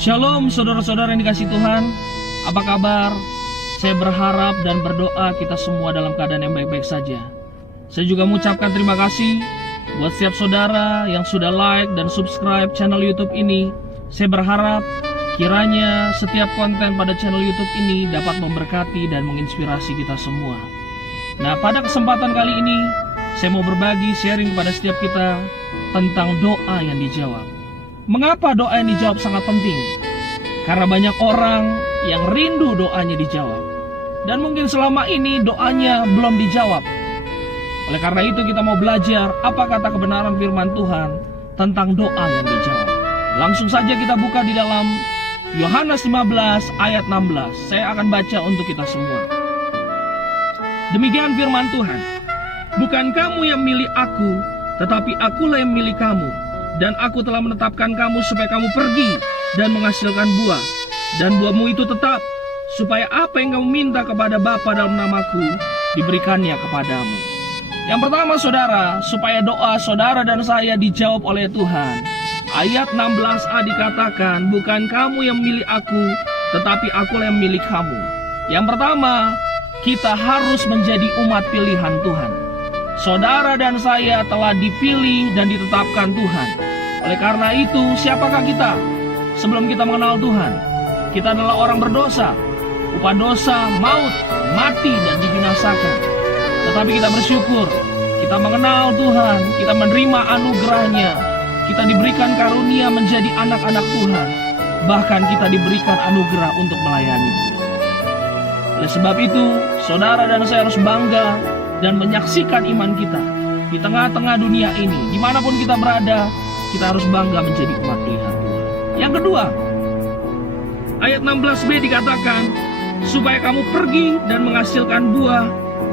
Shalom saudara-saudara yang dikasihi Tuhan. Apa kabar? Saya berharap dan berdoa kita semua dalam keadaan yang baik-baik saja. Saya juga mengucapkan terima kasih buat setiap saudara yang sudah like dan subscribe channel YouTube ini. Saya berharap kiranya setiap konten pada channel YouTube ini dapat memberkati dan menginspirasi kita semua. Nah, pada kesempatan kali ini saya mau berbagi sharing kepada setiap kita tentang doa yang dijawab. Mengapa doa yang dijawab sangat penting? Karena banyak orang yang rindu doanya dijawab. Dan mungkin selama ini doanya belum dijawab. Oleh karena itu kita mau belajar apa kata kebenaran firman Tuhan tentang doa yang dijawab. Langsung saja kita buka di dalam Yohanes 15 ayat 16. Saya akan baca untuk kita semua. Demikian firman Tuhan. Bukan kamu yang milih aku, tetapi akulah yang milih kamu. Dan aku telah menetapkan kamu supaya kamu pergi dan menghasilkan buah. Dan buahmu itu tetap, supaya apa yang kamu minta kepada Bapa dalam namaku, diberikannya kepadamu. Yang pertama saudara, supaya doa saudara dan saya dijawab oleh Tuhan. Ayat 16a dikatakan, bukan kamu yang milih aku, tetapi akulah yang milih kamu. Yang pertama, kita harus menjadi umat pilihan Tuhan. Saudara dan saya telah dipilih dan ditetapkan Tuhan. Oleh karena itu, siapakah kita? Sebelum kita mengenal Tuhan, kita adalah orang berdosa. Upah dosa, maut, mati dan dibinasakan. Tetapi kita bersyukur, kita mengenal Tuhan, kita menerima anugerahnya, kita diberikan karunia menjadi anak-anak Tuhan. Bahkan kita diberikan anugerah untuk melayani Dia. Oleh sebab itu, saudara dan saya harus bangga dan menyaksikan iman kita di tengah-tengah dunia ini. Dimanapun kita berada, kita harus bangga menjadi umat pilihan Tuhan. Yang kedua, ayat 16b dikatakan, supaya kamu pergi dan menghasilkan buah,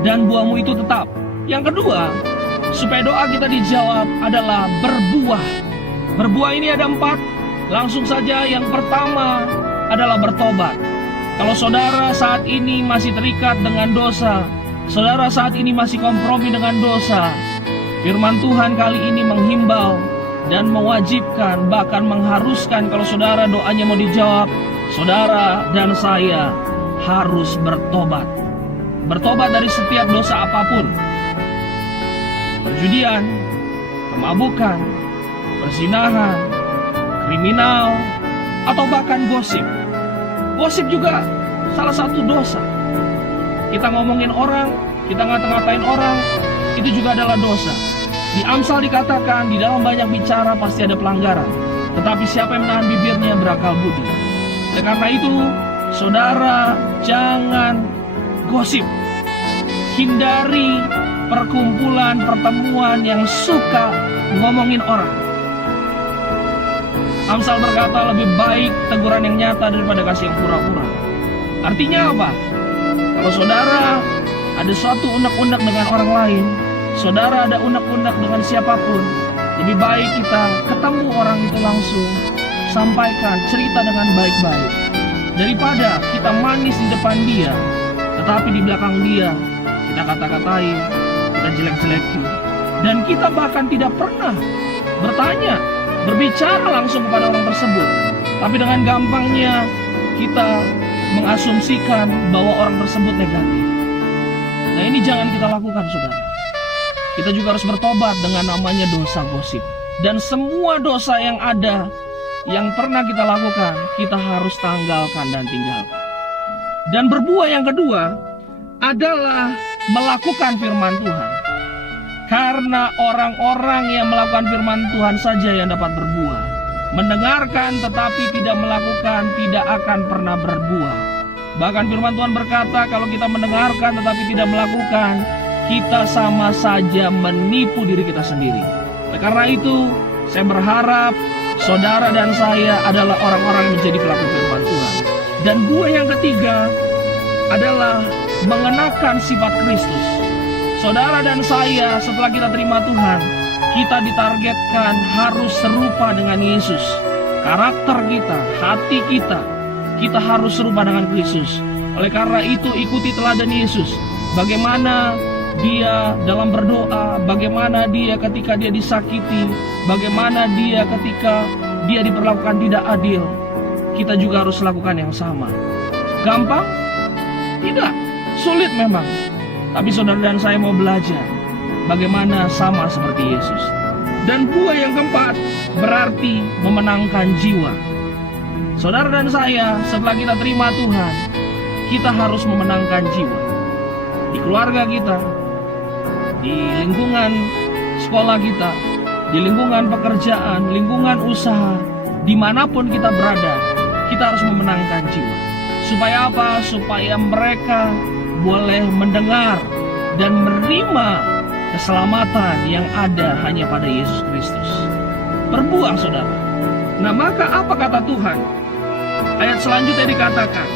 dan buahmu itu tetap. Yang kedua, supaya doa kita dijawab adalah berbuah. Berbuah ini ada 4. Langsung saja yang pertama adalah bertobat. Kalau saudara saat ini masih terikat dengan dosa, saudara saat ini masih kompromi dengan dosa, firman Tuhan kali ini menghimbau dan mewajibkan, bahkan mengharuskan kalau saudara doanya mau dijawab, saudara dan saya harus bertobat. Bertobat dari setiap dosa apapun. Perjudian, kemabukan, perzinahan, kriminal, atau bahkan gosip. Gosip juga salah satu dosa. Kita ngomongin orang, kita ngata-ngatain orang, itu juga adalah dosa. Di Amsal dikatakan, di dalam banyak bicara pasti ada pelanggaran. Tetapi siapa yang menahan bibirnya berakal budi. Oleh karena itu, saudara jangan gosip. Hindari perkumpulan, pertemuan yang suka ngomongin orang. Amsal berkata, lebih baik teguran yang nyata daripada kasih yang pura-pura. Artinya apa? Kalau saudara ada suatu unek-unek dengan orang lain, saudara ada unek-unek dengan siapapun, lebih baik kita ketemu orang itu langsung, sampaikan, cerita dengan baik-baik, daripada kita manis di depan dia, tetapi di belakang dia kita kata-katain, kita jelek-jelekin, dan kita bahkan tidak pernah bertanya, berbicara langsung kepada orang tersebut. Tapi dengan gampangnya kita mengasumsikan bahwa orang tersebut negatif. Nah, ini jangan kita lakukan, saudara. Kita juga harus bertobat dengan namanya dosa gosip. Dan semua dosa yang ada, yang pernah kita lakukan, kita harus tanggalkan dan tinggalkan. Dan berbuah yang kedua adalah melakukan firman Tuhan. Karena orang-orang yang melakukan firman Tuhan saja yang dapat berbuah. Mendengarkan tetapi tidak melakukan tidak akan pernah berbuah. Bahkan firman Tuhan berkata, kalau kita mendengarkan tetapi tidak melakukan, kita sama saja menipu diri kita sendiri. Oleh karena itu, saya berharap saudara dan saya adalah orang-orang yang menjadi pelaku firman Tuhan. Dan buah yang ketiga adalah mengenakan sifat Kristus. Saudara dan saya setelah kita terima Tuhan, kita ditargetkan harus serupa dengan Yesus. Karakter kita, hati kita harus serupa dengan Kristus. Oleh karena itu ikuti teladan Yesus. Bagaimana Dia dalam berdoa, bagaimana Dia ketika Dia disakiti, bagaimana Dia ketika Dia diperlakukan tidak adil. kita juga harus lakukan yang sama. Gampang? Tidak. Sulit memang. Tapi saudara dan saya mau belajar bagaimana sama seperti Yesus. Dan buah yang keempat berarti memenangkan jiwa. Saudara dan saya, setelah kita terima Tuhan, kita harus memenangkan jiwa. Di keluarga kita, di lingkungan sekolah kita, di lingkungan pekerjaan, lingkungan usaha, dimanapun kita berada, kita harus memenangkan jiwa. Supaya apa? Supaya mereka boleh mendengar dan menerima keselamatan yang ada hanya pada Yesus Kristus. Berbuah, saudara. Nah, maka apa kata Tuhan? Ayat selanjutnya dikatakan,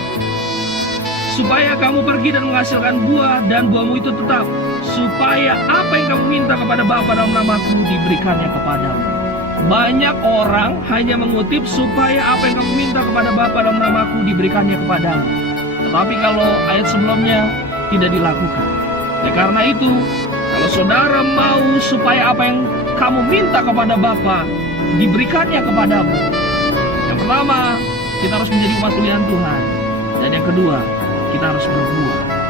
supaya kamu pergi dan menghasilkan buah, dan buahmu itu tetap, supaya apa yang kamu minta kepada Bapa dalam namaku diberikannya kepadamu. Banyak orang hanya mengutip supaya apa yang kamu minta kepada Bapa dalam namaku diberikannya kepadamu. Tetapi kalau ayat sebelumnya tidak dilakukan. Ya, karena itu, kalau saudara mau supaya apa yang kamu minta kepada Bapa diberikannya kepadamu, yang pertama, kita harus menjadi umat pilihan Tuhan. Dan yang kedua, kita harus berbuah.